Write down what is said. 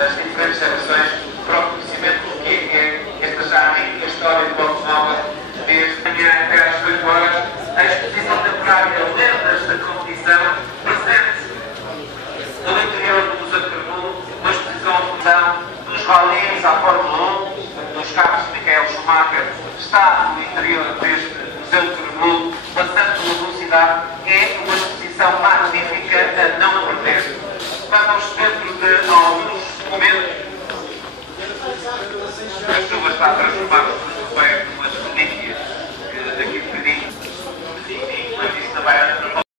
das diferentes gerações para o conhecimento do que é esta já rica história de Ponte Nova, desde amanhã até às 8 horas, a exposição temporária Lendas da Competição, presente no interior do Museu de Carmulo, uma exposição dos rallies à Fórmula 1, dos carros de Michael Schumacher, está no interior deste Museu de Carmulo, passando pela velocidade, é uma exposição magnífica a não perder. Vamos dentro de alguns momentos. A chuva está a transformar